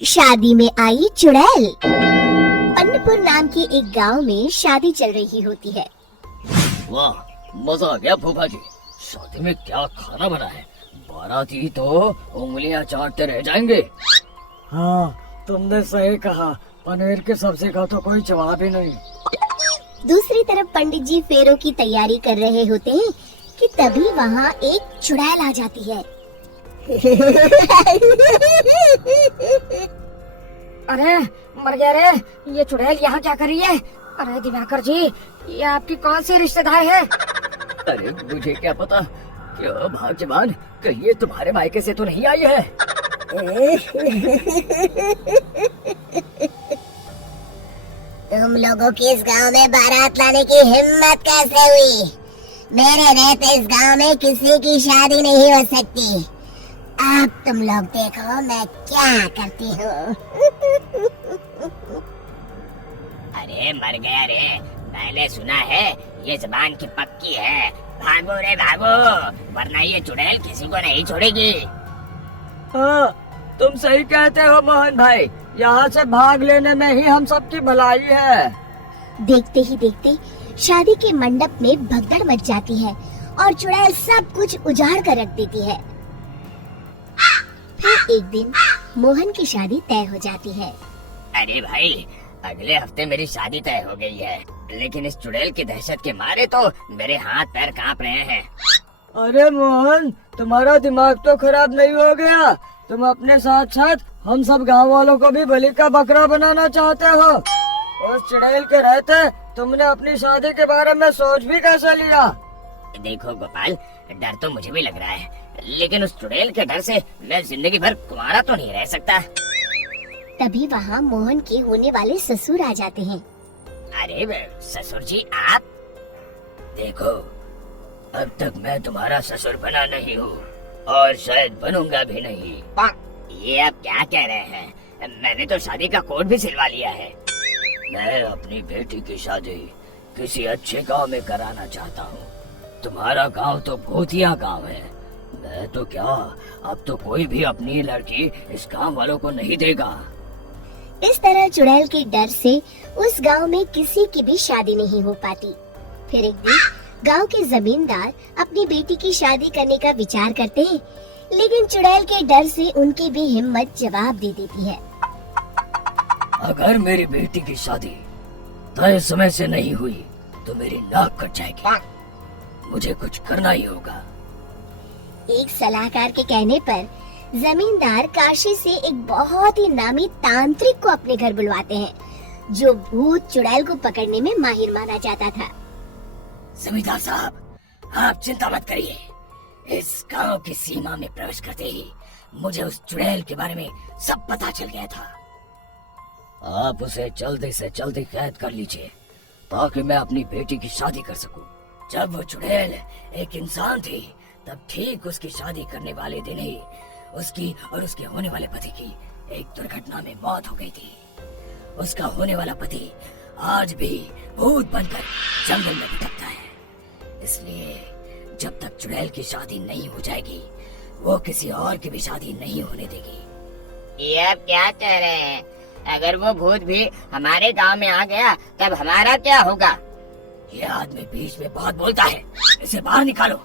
शादी में आई चुड़ैल। पन्नपुर नाम के एक गांव में शादी चल रही होती है। वाह, मजा आ गया फूफा जी। शादी में क्या खाना बना है? बाराती तो उंगलियां चाटते रह जाएंगे। हाँ, तुमने सही कहा। पनीर की सब्जी का तो कोई जवाब ही नहीं। दूसरी तरफ पंडित जी फेरों की तैयारी कर रहे होते हैं कि तभी वहाँ एक चुड़ैल आ जाती है। अरे मर गया रे, ये चुड़ैल यहाँ क्या कर रही है? अरे दिवाकर जी, ये आपकी कौन सी रिश्तेदार है? अरे मुझे क्या पता, क्या भाग्यवान, कहीं ये तुम्हारे मायके से तो नहीं आई है। तुम लोगों की इस गांव में बारात लाने की हिम्मत कैसे हुई? मेरे रहते इस गांव में किसी की शादी नहीं हो सकती। अब तुम लोग देखो मैं क्या करती हूँ। अरे मर गया रे, मैंने सुना है ये जबान की पक्की है। भागो रे भागो, वरना ये चुड़ैल किसी को नहीं छोड़ेगी। हाँ, तुम सही कहते हो मोहन भाई। यहाँ से भाग लेने में ही हम सबकी भलाई है। देखते ही देखते शादी के मंडप में भगदड़ मच जाती है और चुड़ैल सब कुछ उजाड़ कर रख देती है। फिर एक दिन मोहन की शादी तय हो जाती है। अरे भाई, अगले हफ्ते मेरी शादी तय हो गई है, लेकिन इस चुड़ैल की दहशत के मारे तो मेरे हाथ पैर कांप रहे हैं। अरे मोहन, तुम्हारा दिमाग तो खराब नहीं हो गया? तुम अपने साथ साथ हम सब गांव वालों को भी बलि का बकरा बनाना चाहते हो? उस चुड़ैल के रहते तुमने अपनी शादी के बारे में सोच भी कैसे लिया? देखो गोपाल, डर तो मुझे भी लग रहा है, लेकिन उस चुड़ैल के डर से मैं जिंदगी भर कुंवारा तो नहीं रह सकता। तभी वहाँ मोहन के होने वाले ससुर आ जाते हैं। अरे ससुर जी आप? देखो, अब तक मैं तुम्हारा ससुर बना नहीं हूँ और शायद बनूंगा भी नहीं। ये आप क्या कह रहे हैं? मैंने तो शादी का कोड भी सिलवा लिया है। मैं अपनी बेटी की शादी किसी अच्छे गांव में कराना चाहता हूँ। तुम्हारा गांव तो भूतिया गांव है। मैं तो क्या, अब तो कोई भी अपनी लड़की इस गांव वालों को नहीं देगा। इस तरह चुड़ैल के डर से उस गांव में किसी की भी शादी नहीं हो पाती। फिर एक दिन गांव के जमींदार अपनी बेटी की शादी करने का विचार करते हैं, लेकिन चुड़ैल के डर से उनकी भी हिम्मत जवाब दे देती है। अगर मेरी बेटी की शादी तय समय से नहीं हुई तो मेरी नाक कट जाएगी। मुझे कुछ करना ही होगा। एक सलाहकार के कहने पर जमींदार काशी से एक बहुत ही नामी तांत्रिक को अपने घर बुलवाते हैं, जो भूत चुड़ैल को पकड़ने में माहिर माना जाता था। जमींदार साहब, आप चिंता मत करिए। इस गांव की सीमा में प्रवेश करते ही मुझे उस चुड़ैल के बारे में सब पता चल गया था। आप उसे जल्दी से जल्दी कैद कर लीजिए ताकि मैं अपनी बेटी की शादी कर सकूं। जब वो चुड़ैल एक इंसान थी, तब ठीक उसकी शादी करने वाले दिन ही उसकी और उसके होने वाले पति की एक दुर्घटना में मौत हो गई थी। उसका होने वाला पति आज भी भूत बनकर जंगल में भटकता है। इसलिए जब तक चुड़ैल की शादी नहीं हो जाएगी, वो किसी और की भी शादी नहीं होने देगी। ये आप क्या कह रहे हैं? अगर वो भूत भी हमारे गांव में आ गया तब हमारा क्या होगा? ये आदमी बीच में बहुत बोलता है, इसे बाहर निकालो।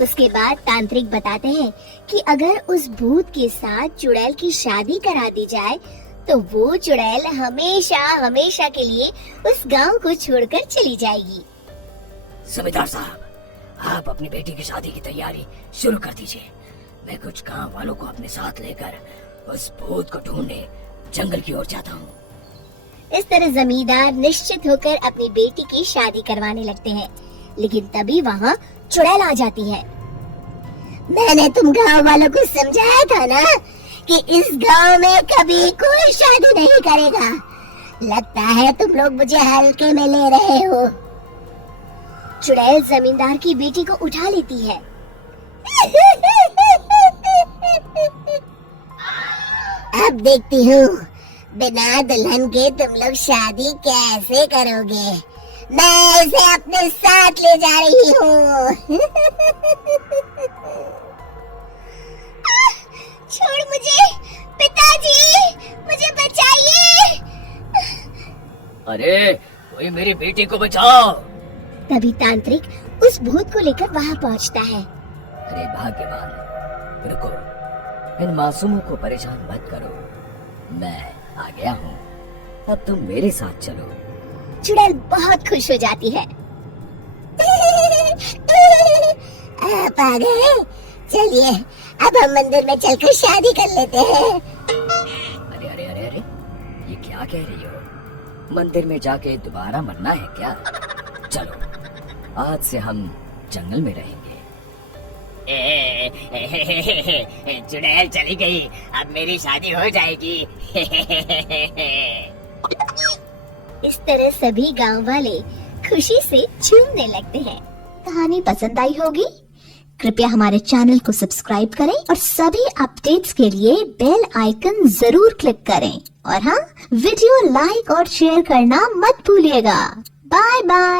उसके बाद तांत्रिक बताते हैं कि अगर उस भूत के साथ चुड़ैल की शादी करा दी जाए तो वो चुड़ैल हमेशा हमेशा के लिए उस गांव को छोड़कर चली जाएगी। जमींदार साहब, आप अपनी बेटी की शादी की तैयारी शुरू कर दीजिए। मैं कुछ गांव वालों को अपने साथ लेकर उस भूत को ढूंढने जंगल की ओर जाता हूँ। इस तरह जमींदार निश्चित होकर अपनी बेटी की शादी करवाने लगते हैं, लेकिन तभी वहाँ चुड़ैल आ जाती है। मैंने तुम गांव वालों को समझाया था ना कि इस गांव में कभी कोई शादी नहीं करेगा। लगता है तुम लोग मुझे हल्के में ले रहे हो। चुड़ैल जमींदार की बेटी को उठा लेती है। अब देखती हूँ बिना दुल्हन के तुम लोग शादी कैसे करोगे। मैं इसे अपने साथ ले जा रही हूँ। छोड़ मुझे पिताजी। अरे कोई मेरी बेटी को बचाओ। तभी तांत्रिक उस भूत को लेकर वहाँ पहुँचता है। अरे भाग्यवान, रुको, इन मासूमों को परेशान मत करो, मैं आ गया हूँ, अब तुम मेरे साथ चलो। चुड़ैल बहुत खुश हो जाती है। आप आ गए, चलिए अब हम मंदिर में चलकर शादी कर लेते हैं। अरे अरे अरे अरे, ये क्या कह रही हो? मंदिर में जाके दोबारा मरना है क्या? चलो, आज से हम जंगल में रहेंगे। चुड़ैल चली गई, अब मेरी शादी हो जाएगी। इस तरह सभी गांव वाले खुशी से झूमने लगते हैं। कहानी पसंद आई होगी? कृपया हमारे चैनल को सब्सक्राइब करें और सभी अपडेट्स के लिए बेल आइकन जरूर क्लिक करें। और हाँ, वीडियो लाइक और शेयर करना मत भूलिएगा। Bye bye.